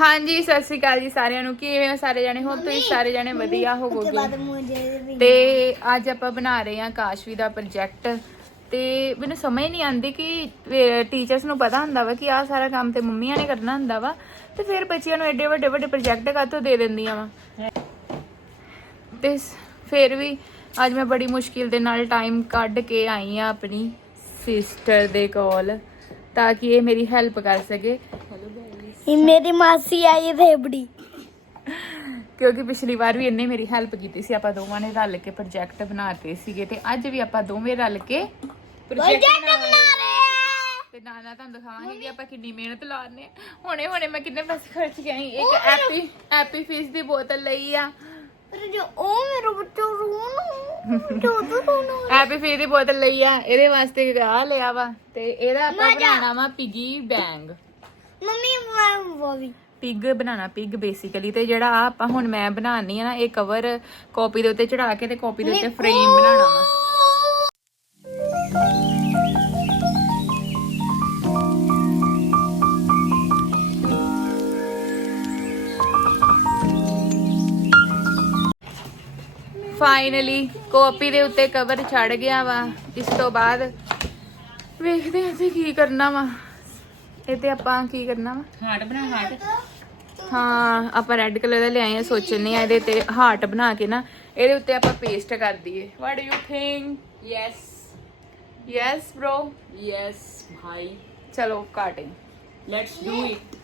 ਹਾਂਜੀ ਸਤਿ ਸ਼੍ਰੀ ਅਕਾਲ ਜੀ ਸਾਰਿਆਂ ਨੂੰ। ਕਿਵੇਂ ਹੋ ਸਾਰੇ ਜਾਣੇ? ਹੋ ਤੁਸੀਂ ਸਾਰੇ ਜਾਣੇ ਵਧੀਆ ਹੋਵੋਗੇ? ਤੇ ਅੱਜ ਆਪਾਂ ਬਣਾ ਰਹੇ ਹਾਂ ਕਾਸ਼ਵੀ ਦਾ ਪ੍ਰੋਜੈਕਟ। ਤੇ ਮੈਨੂੰ ਸਮਝ ਨਹੀਂ ਆਉਂਦੀ ਕਿ ਟੀਚਰਸ ਨੂੰ ਪਤਾ ਹੁੰਦਾ ਵਾ ਕਿ ਆਹ ਸਾਰਾ ਕੰਮ ਤੇ ਮੰਮੀਆਂ ਨੇ ਕਰਨਾ ਹੁੰਦਾ ਵਾ। ਤੇ ਫਿਰ ਬੱਚਿਆਂ ਨੂੰ ਐਡੇ ਵੱਡੇ ਵੱਡੇ ਪ੍ਰੋਜੈਕਟ ਕਾਤੋਂ ਦੇ ਦਿੰਦੀਆਂ ਵਾ? ਤੇ ਫਿਰ ਵੀ ਅੱਜ ਮੈਂ ਬੜੀ ਮੁਸ਼ਕਿਲ ਦੇ ਨਾਲ ਟਾਈਮ ਕੱਢ ਕੇ ਆਈ ਆ ਆਪਣੀ ਸਿਸਟਰ ਦੇ ਕੋਲ ਤਾਂ ਕਿ ਇਹ ਮੇਰੀ ਹੈਲਪ ਕਰ ਸਕੇ। ਇਹ ਮੇਰੀ ਮਾਸੀ ਆਈ ਰੇਬੜੀ ਕਿਉਂਕਿ ਪਿਛਲੀ ਵਾਰ ਵੀ ਇਹਨੇ ਮੇਰੀ ਹੈਲਪ ਕੀਤੀ ਸੀ ਆਪਾਂ ਦੋਵਾਂ ਨੇ ਰਲ ਕੇ ਪ੍ਰੋਜੈਕਟ ਬਣਾਤੇ ਸੀਗੇ ਤੇ ਅੱਜ ਵੀ ਆਪਾਂ ਦੋਵੇਂ ਰਲ ਕੇ ਪ੍ਰੋਜੈਕਟ ਬਣਾ ਰਹੇ ਆ। ਤੇ ਨਾਲ ਨਾਲ ਤੁਹਾਨੂੰ ਦਿਖਾਵਾਂਗੇ ਕਿ ਆਪਾਂ ਕਿੰਨੀ ਮਿਹਨਤ ਲਾਉਂਦੇ ਹੁਣੇ ਹੁਣੇ ਮੈਂ ਕਿੰਨੇ ਪੈਸੇ ਖਰਚ ਕੇ ਇੱਕ ਐਪੀ ਐਪੀ ਫੀਸ ਦੀ ਬੋਤਲ ਲਈ ਆ। ਜੋ ਉਹ ਮੇਰਾ ਬੱਚਾ ਰੋਣ ਜੋ ਤੂੰ ਰੋਣ ਐਪੀ ਫੀਸ ਦੀ ਬੋਤਲ ਲਈ ਆ ਇਹਦੇ ਵਾਸਤੇ ਆ ਲਿਆ ਵਾ ਤੇ ਇਹਦਾ ਆਪਾਂ ਬਣਾਉਣਾ ਵਾ ਪਿਗੀ ਬੈਂਗ ਮੰਮੀ ਵਾਹ ਵੀ। ਪਿਗ ਬਣਾਣਾ ਪਿਗ ਬੇਸਿਕਲੀ ਤੇ ਜਿਹੜਾ ਆ ਆਪਾਂ ਹੁਣ ਮੈਂ ਬਣਾਉਣੀ ਆ ਨਾ ਇਹ ਕਵਰ ਕਾਪੀ ਦੇ ਉੱਤੇ ਚੜਾ ਕੇ ਤੇ ਕਾਪੀ ਦੇ ਉੱਤੇ ਫਰੇਮ ਬਣਾਣਾ ਵਾ। ਫਾਈਨਲੀ ਕਾਪੀ ਦੇ ਉੱਤੇ ਕਵਰ ਛੜ ਗਿਆ ਵਾ। ਇਸ ਤੋਂ ਬਾਅਦ ਵੇਖਦੇ ਹਾਂ ਅਸੀਂ ਕੀ ਕਰਨਾ ਵਾ। ਇਹ ਤੇ ਆਪਾਂ ਕੀ ਕਰਨਾ ਵਾ? ਹਾਰਟ ਬਣਾ ਹਾਰਟ ਹਾਂ ਆਪਾਂ ਰੈੱਡ ਕਲਰ ਦਾ ਲਿਆਏ ਆ ਸੋਚਨੇ ਆ ਇਹਦੇ ਤੇ ਹਾਰਟ ਬਣਾ ਕੇ ਨਾ ਇਹਦੇ ਉੱਤੇ ਆਪਾਂ ਪੇਸਟ ਕਰ ਦਈਏ। What do you think yes yes bro? Yes ਭਾਈ ਚਲੋ ਕਾਟਿੰਗ ਲੈਟਸ ਡੂ ਇਟ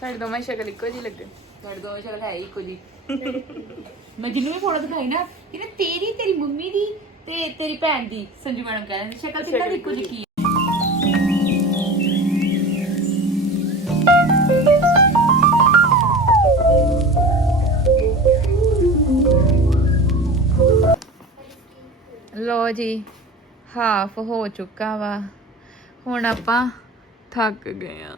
ਸਾਡੇ ਦੋਵਾਂ ਦੀ ਸ਼ਕਲ ਇੱਕੋ ਜਿਹੀ ਲੱਗੇ ਸਾਡੇ ਦੋ ਸ਼ਕਲ ਹੈ ਇੱਕੋ ਜੀ ਮੈਂ ਜਿਹਨੂੰ ਵੀ ਫੋਟੋ ਦਿਖਾਈ ਨਾ ਇਹਨੇ ਤੇਰੀ ਤੇਰੀ ਮੰਮੀ ਦੀ ਤੇ ਤੇਰੀ ਭੈਣ ਦੀ। ਸੰਜੂ ਮੈਡਮ ਕਹਿੰਦੇ ਸ਼ਕਲ ਕਿੰਨਾ ਦੀ ਇੱਕੋ ਜਿਹੀ ਲੋ ਜੀ ਹਾਫ ਹੋ ਚੁੱਕਾ ਵਾ। ਹੁਣ ਆਪਾਂ ਥੱਕ ਗਏ ਆ।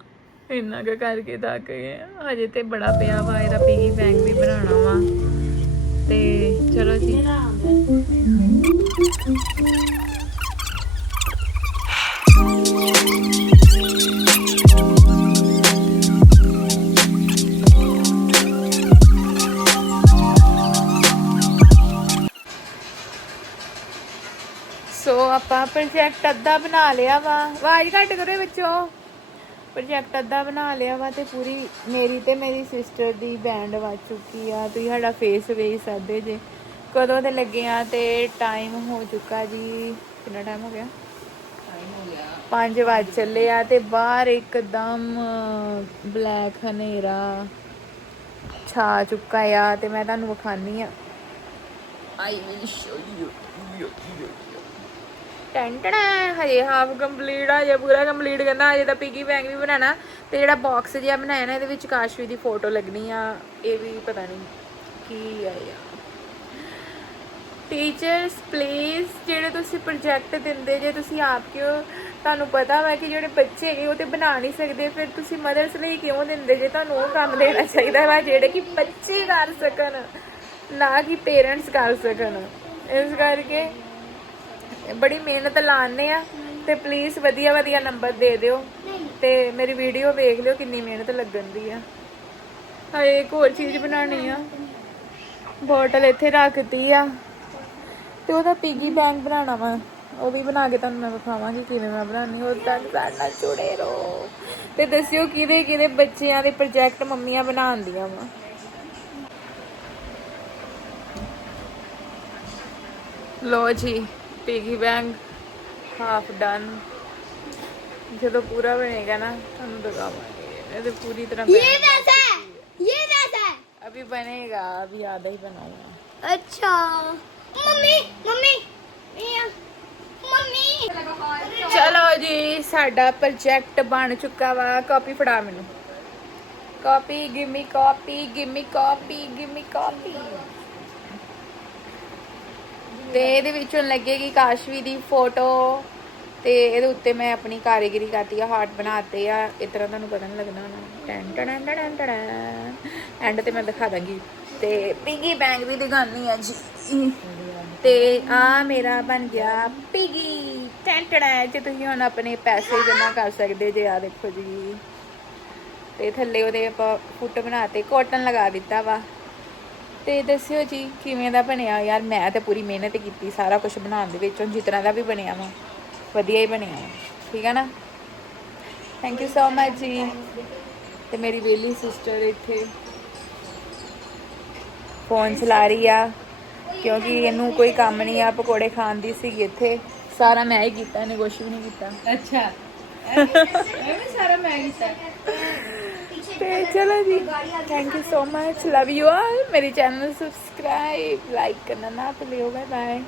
ਇੰਨਾ ਕੁ ਕਰਕੇ ਥੱਕ ਗਏ ਆ। ਹਜੇ ਤੇ ਬੜਾ ਪਿਆ ਵਾ, ਇਹਦਾ ਪਿਗੀ ਬੈਂਕ ਵੀ ਬਣਾਉਣਾ ਵਾ। ਤੇ ਚਲੋ ਜੀ। ਆਪਾਂ ਪ੍ਰੋਜੈਕਟ ਅੱਧਾ ਬਣਾ ਲਿਆ ਵਾ। ਆਵਾਜ਼ ਘੱਟ ਕਰੋ ਵਿੱਚੋਂ। ਪ੍ਰੋਜੈਕਟ ਅੱਧਾ ਬਣਾ ਲਿਆ ਵਾ ਤੇ ਪੂਰੀ ਮੇਰੀ ਤੇ ਮੇਰੀ ਸਿਸਟਰ ਦੀ ਬੈਂਡ ਵੱਜ ਚੁੱਕੀ ਆ। ਤੁਸੀਂ ਸਾਡਾ ਫੇਸ ਵੇਖ ਸਕਦੇ ਜੇ। ਕਦੋਂ ਦੇ ਲੱਗੇ ਆ ਤੇ ਟਾਈਮ ਹੋ ਚੁੱਕਾ ਜੀ। ਕਿੰਨਾ ਟਾਈਮ ਹੋ ਗਿਆ? ਟਾਈਮ ਹੋ ਗਿਆ 5 ਵਜ ਚੱਲੇ ਆ ਤੇ ਬਾਹਰ ਇੱਕਦਮ ਬਲੈਕ ਹਨੇਰਾ ਛਾ ਚੁੱਕਾ ਆ ਤੇ ਮੈਂ ਤੁਹਾਨੂੰ ਵਿਖਾਨੀ ਆ। ਆਈ ਵਿਲ ਸ਼ੋ ਯੂ ਟੈਂਟਣਾ ਹਜੇ ਹਾਫ ਕੰਪਲੀਟ ਆ ਜੇ ਪੂਰਾ ਕੰਪਲੀਟ ਕਰਨਾ ਹਜੇ ਤਾਂ ਪਿਗੀ ਬੈਂਕ ਵੀ ਬਣਾਣਾ ਤੇ ਜਿਹੜਾ ਬਾਕਸ ਜਿਹਾ ਬਣਾਇਆ ਨਾ, ਇਹਦੇ ਵਿੱਚ ਕਾਸ਼ਵੀ ਦੀ ਫੋਟੋ ਲੱਗਣੀ ਆ, ਇਹ ਵੀ ਪਤਾ ਨਹੀਂ ਕੀ ਆ ਯਾਰ ਟੀਚਰਸ ਪਲੀਜ਼ ਜਿਹੜੇ ਤੁਸੀਂ ਪ੍ਰੋਜੈਕਟ ਦਿੰਦੇ, ਜੇ ਤੁਸੀਂ ਆਪ ਕਿਉਂ, ਤੁਹਾਨੂੰ ਪਤਾ ਵਾ ਕਿ ਜਿਹੜੇ ਬੱਚੇ ਹੈਗੇ, ਉਹ ਤੇ ਬਣਾ ਨਹੀਂ ਸਕਦੇ, ਫਿਰ ਤੁਸੀਂ ਮਦਰਸ ਲਈ ਕਿਉਂ ਦਿੰਦੇ? ਜੇ ਤੁਹਾਨੂੰ ਉਹ ਕੰਮ ਦੇਣਾ ਚਾਹੀਦਾ ਵਾ, ਜਿਹੜੇ ਕਿ ਬੱਚੇ ਕਰ ਸਕਣ, ਨਾ ਕਿ ਪੇਰੈਂਟਸ ਕਰ ਸਕਣ। ਇਸ ਕਰਕੇ ਬੜੀ ਮਿਹਨਤ ਲਾਣੇ ਆ ਤੇ ਪਲੀਜ਼ ਵਧੀਆ ਵਧੀਆ ਨੰਬਰ ਦੇ ਦਿਓ ਤੇ ਮੇਰੀ ਵੀਡੀਓ ਵੇਖ ਲਿਓ ਕਿੰਨੀ ਮਿਹਨਤ ਲੱਗਣ ਦੀ ਆ। ਹਾਏ, ਇੱਕ ਹੋਰ ਚੀਜ਼ ਬਣਾਉਣੀ ਆ। ਬੋਟਲ ਇੱਥੇ ਰੱਖਤੀ ਆ। ਤੇ ਉਹਦਾ ਪਿਗੀ ਬੈਂਕ ਬਣਾਉਣਾ ਵਾ। ਉਹ ਵੀ ਬਣਾ ਕੇ ਤੁਹਾਨੂੰ ਮੈਂ ਵਿਖਾਵਾਂਗੀ ਕਿਵੇਂ ਮੈਂ ਬਣਾਉਣੀ ਉਹ ਤੱਕ ਸਾਡੇ ਨਾਲ ਜੁੜੇ ਰਹੋ। ਤੇ ਦੱਸਿਓ ਕਿਹਦੇ ਕਿਹਦੇ ਬੱਚਿਆਂ ਦੇ ਪ੍ਰੋਜੈਕਟ ਮੰਮੀਆਂ ਬਣਾਉਂਦੀਆਂ ਵਾ। ਲੋ ਜੀ। ਪਿਗੀ ਬੈਂਕ ਹਾਫ ਡਨ ਜਦੋਂ ਪੂਰਾ ਬਣੇਗਾ ਨਾ ਤੁਹਾਨੂੰ ਦਿਖਾਵਾਂਗੇ ਇਹਦੇ ਪੂਰੀ ਤਰ੍ਹਾਂ ये bang कैसा है ये कैसा है अभी बनेगा अभी आधा ही बनाऊंगा अच्छा मम्मी मम्मी ये मम्मी ਚਲੋ ਜੀ ਸਾਡਾ ਪ੍ਰੋਜੈਕਟ ਬਣ ਚੁੱਕਾ ਵਾ ਕਾਪੀ ਫੜਾ ਮੈਨੂੰ copy give me copy give me copy give me copy ਤੇ ਇਹਦੇ ਵਿੱਚੋਂ ਲੱਗੇਗੀ ਕਾਸ਼ਵੀ ਦੀ ਫੋਟੋ ਤੇ ਇਹਦੇ ਉੱਤੇ ਮੈਂ ਆਪਣੀ ਕਾਰੀਗਰੀ ਕਰਤੀ ਆ ਹਾਰਟ ਬਣਾਤੇ ਆ। ਇਸ ਤਰ੍ਹਾਂ ਤੁਹਾਨੂੰ ਪਤਾ ਨਹੀਂ ਲੱਗਣਾ ਹੋਣਾ। Ten ten ten ten. And ਤੇ ਮੈਂ ਦਿਖਾ ਦਾਂਗੀ। ਤੇ ਪਿਗੀ ਬੈਂਗ ਵੀ ਦਿਖਾਣੀ ਆ ਜੀ। ਤੇ ਆ ਮੇਰਾ ਬਣ ਗਿਆ ਪਿਗੀ ਟੈਂਟੜਾ ਤੇ ਤੁਸੀਂ ਹੁਣ ਆਪਣੇ ਪੈਸੇ ਜਮ੍ਹਾਂ ਕਰ ਸਕਦੇ ਜੇ ਆ ਦੇਖੋ ਜੀ। ਤੇ ਥੱਲੇ ਉਹਦੇ ਆਪਾਂ ਫੁੱਟ ਬਣਾਤੇ ਕਾਟਨ ਲਗਾ ਦਿੱਤਾ ਵਾ। ਤੇ ਦੱਸਿਓ ਜੀ, ਕਿਵੇਂ ਦਾ ਬਣਿਆ? ਯਾਰ ਮੈਂ ਤੇ ਪੂਰੀ ਮਿਹਨਤ ਕੀਤੀ, ਸਾਰਾ ਕੁਝ ਬਣਾਉਣ ਦੇ ਵਿੱਚ, ਹੁਣ ਜਿਸ ਤਰ੍ਹਾਂ ਦਾ ਵੀ ਬਣਿਆ ਵਾ, ਵਧੀਆ ਹੀ ਬਣਿਆ ਵਾ। ਠੀਕ ਹੈ ਨਾ? ਥੈਂਕ ਯੂ ਸੋ ਮਚ ਜੀ। ਤੇ ਮੇਰੀ ਵੇਲੀ ਸਿਸਟਰ ਇੱਥੇ ਫੋਨ ਚਲਾ ਰਹੀ ਆ, ਕਿਉਂਕਿ ਇਹਨੂੰ ਕੋਈ ਕੰਮ ਨਹੀਂ ਆ, ਪਕੌੜੇ ਖਾਣ ਦੀ ਸੀ ਇੱਥੇ। ਸਾਰਾ ਮੈਂ ਹੀ ਕੀਤਾ, ਇਹਨੇ ਕੁਛ ਵੀ ਨਹੀਂ ਕੀਤਾ। ਅੱਛਾ। ਇਹ ਵੀ ਸਾਰਾ ਮੈਂ ਕੀਤਾ। ਤੇ ਚਲੋ ਜੀ thank you so much love you all ਮੇਰੇ ਚੈਨਲ ਸਬਸਕ੍ਰਾਈਬ ਲਾਈਕ ਕਰਨਾ ਨਾ ਭੁੱਲਿਓ. Bye bye